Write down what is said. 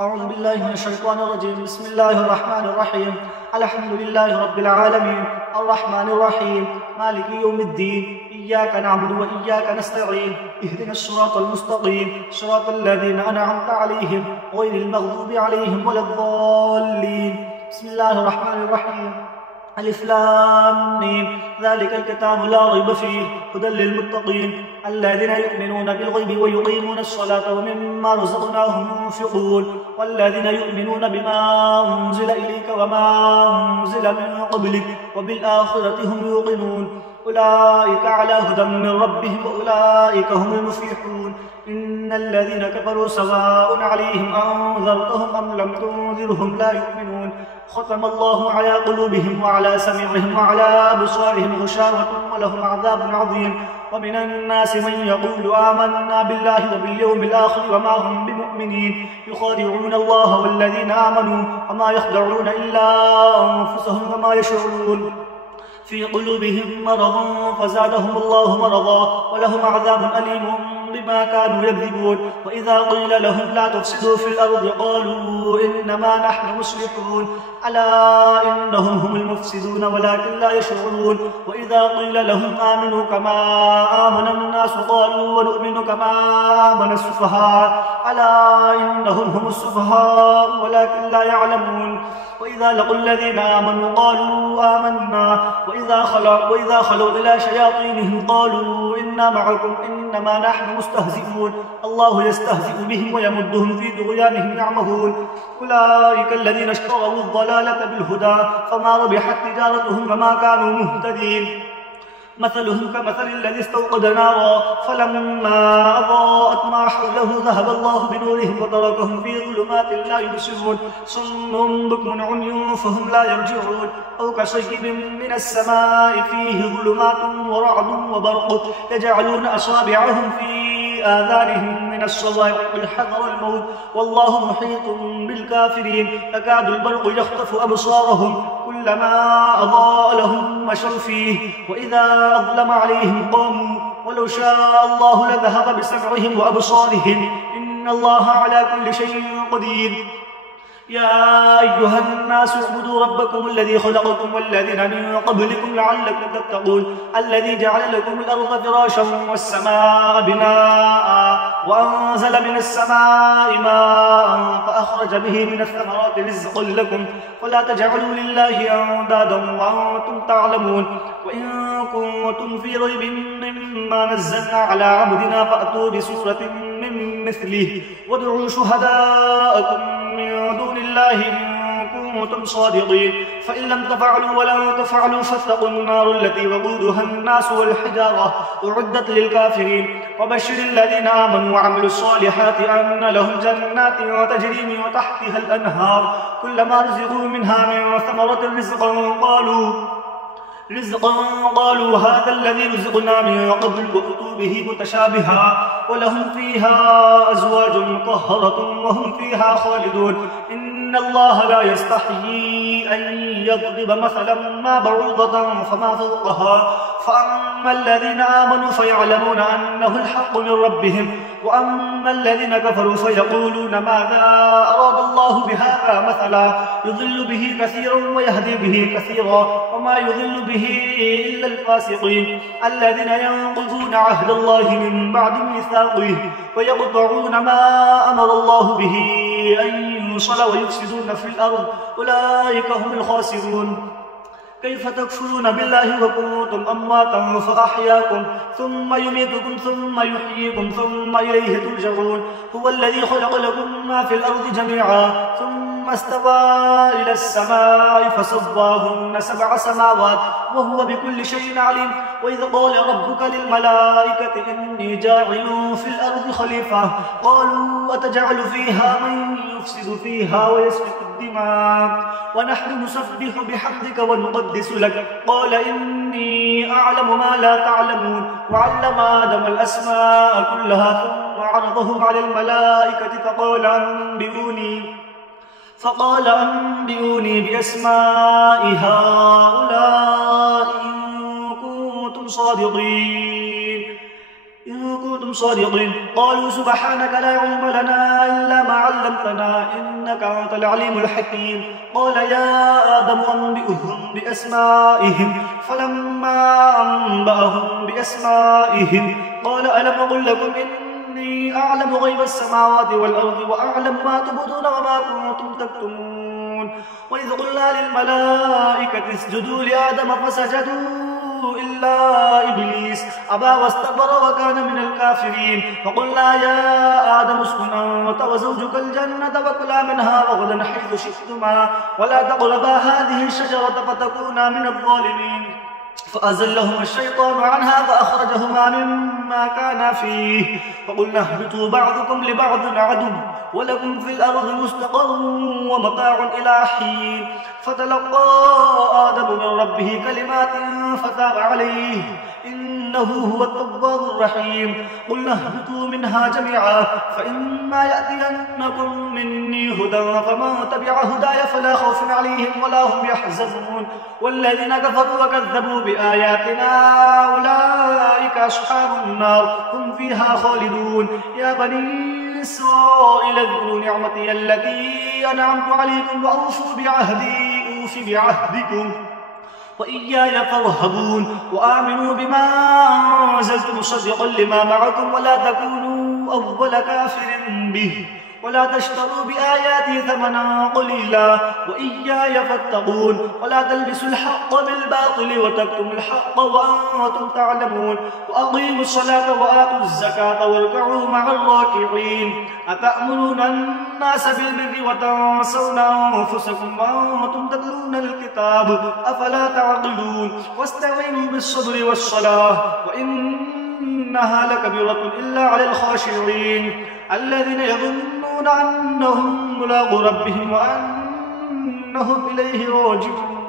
أعوذ بالله من الشيطان الرجيم. بسم الله الرحمن الرحيم. الحمد لله رب العالمين الرحمن الرحيم مالك يوم الدين. إياك نعبد وإياك نستعين. اهدنا الصراط المستقيم صراط الذين أنعمت عليهم غير المغضوب عليهم ولا الضالين. بسم الله الرحمن الرحيم. ألف لام ميم ذلك الكتاب لا ريب فيه هدى للمتقين الذين يؤمنون بالغيب ويقيمون الصلاة ومما رزقناهم ينفقون والذين يؤمنون بما أنزل إليك وما أنزل من قبلك وبالآخرة هم يوقنون أولئك على هدى من ربهم وأولئك هم المفلحون. إن الذين كفروا سواء عليهم أنذرتهم أم لم تنذرهم لا يؤمنون. ختم الله على قلوبهم وعلى سمعهم وعلى أبصارهم غشاوة ولهم عذاب عظيم. ومن الناس من يقول آمنا بالله وباليوم الآخر وما هم بمؤمنين يخادعون الله والذين آمنوا وما يخدعون إلا أنفسهم وما يشعرون. في قلوبهم مرض فزادهم الله مرضا ولهم عذاب أليم بما كانوا يكذبون. وإذا قيل لهم لا تفسدوا في الأرض قالوا إنما نحن مصلحون ألا إنهم هم المفسدون ولكن لا يشعرون. وإذا قيل لهم آمنوا كما آمن الناس قالوا ونؤمن كما آمن السفهاء ألا إنهم هم السفهاء ولكن لا يعلمون. وإذا لقوا الذين آمنوا قالوا آمنا وإذا خلوا إلى شياطينهم قالوا إنا معكم إنما نحن مستهزئون الله يستهزئ بهم ويمدهم في طغيانهم يعمهون. أولئك الذين اشتروا الضلالة بالهدى فما ربحت تجارتهم وما كانوا مهتدين. مثلهم كمثل الذي استوقد نارا فلما أضاءت ما حوله ذهب الله بنورهم وتركهم في ظلمات لا يبصرون صم بكم عمي فهم لا يرجعون. أو كصيب من السماء فيه ظلمات ورعد وبرق يجعلون أصابعهم في آذانهم من الصواعق حذر الموت والله محيط بالكافرين. يكاد البرق يخطف أبصارهم كلما أضاء لهم مشوا فيه وإذا أظلم عليهم قاموا ولو شاء الله لذهب بسمعهم وأبصارهم إن الله على كل شيء قدير. يا أيها الناس اعبدوا ربكم الذي خلقكم والذين من قبلكم لعلكم تتقون الذي جعل لكم الأرض فراشا والسماء بناء وأنزل من السماء ماء فأخرج به من الثمرات رزقا لكم فلا تجعلوا لله أندادا وأنتم تعلمون. وإن كنتم في ريب مما نزلنا على عبدنا فأتوا بسورة من مثله وادعوا شهداءكم من دون الله إن كنتم صادقين فإن لم تفعلوا ولن تفعلوا فاتقوا النار التي وقودها الناس والحجارة أعدت للكافرين. وبشر الذين آمنوا وعملوا الصالحات أن لهم جنات تجري من تحتها الأنهار كلما رزقوا منها من ثمرة رزقا قالوا هذا الذي رزقنا من قبل وأتوا به متشابها ولهم فيها أزواج مطهرة وهم فيها خالدون. إن الله لا يستحيي أن يضرب مثلا ما بعوضة فما فوقها فأما الذين آمنوا فيعلمون أنه الحق من ربهم وأما الذين كفروا فيقولون ماذا أراد الله بهذا مثلا يضل به كثيرا ويهدي به كثيرا وما يضل به إلا الفاسقين الذين ينقضون عهد الله من بعد ميثاقه ويقطعون ما أمر الله به أن يوصل ويفسدون في الأرض أولئك هم الخاسرون. كيف تكفرون بالله وكنتم أمواتا فأحياكم ثم يميتكم ثم يحييكم ثم إليه ترجعون. هو الذي خلق لكم ما في الأرض جميعا ثم استوى إلى السماء فسواهن 7 سماوات وهو بكل شيء عليم. وإذ قال ربك للملائكة إني جاعل في الأرض خليفة قالوا أتجعل فيها من يفسد فيها ويسفك الدماء ونحن نسبح بحمدك ونقدس لك قال إني أعلم ما لا تعلمون. وعلم آدم الأسماء كلها ثم عرضهم على الملائكة فقال أنبئوني بأسماء هؤلاء إن كنتم صادقين. إن كنتم صادقين. قالوا سبحانك لا علم لنا إلا ما علمتنا إنك أنت العليم الحكيم. قال يا آدم أنبئهم بأسمائهم. فلما أنبأهم بأسمائهم قال ألم أقل لكم إني أعلم غيب السماوات والأرض وأعلم ما تبدون وما كنتم تكتمون. وإذ قلنا للملائكة اسجدوا لآدم فسجدوا إلا إبليس أبى واستكبر وكان من الكافرين. فقلنا يا آدم اسكن أنت وزوجك الجنة وكلا منها رغدا حيث شئتما ولا تقربا هذه الشجرة فتكونا من الظالمين. فأزلهما الشيطان عنها فأخرجهما مما كانا فيه. فقلنا اهبطوا بعضكم لبعض عدو ولكم في الأرض مستقر ومتاع إلى حين. فتلقى آدم من ربه كلمات فتاب عليه إنه هو التواب الرحيم. قلنا اهبطوا منها جميعا فإما يأتينكم مني هدى فمن تبع هداي فلا خوف عليهم ولا هم يحزنون. والذين كفروا وكذبوا بآياتنا أولئك أصحاب النار هم فيها خالدون. يا بني إسرائيل اذكروا نعمتي التي أنعمت عليكم وأوفوا بعهدي أوف بعهدكم وإياي فارهبون. وآمنوا بما أنزلت مصدقا لما معكم ولا تكونوا أول كافر به ولا تشتروا بآياتي ثمنا قليلا وإياي فاتقون. ولا تلبسوا الحق بالباطل وتكتموا الحق وأنتم تعلمون. وأقيموا الصلاة وآتوا الزكاة واركعوا مع الراكعين. أتأمرون الناس بالبر وتنسون أنفسكم وأنتم تتلون الكتاب أفلا تعقلون. واستعينوا بالصبر والصلاة وإنها لكبيرة إلا على الخاشعين الذين يظنون أنهم ملاقو ربهم وأنهم إليه راجعون.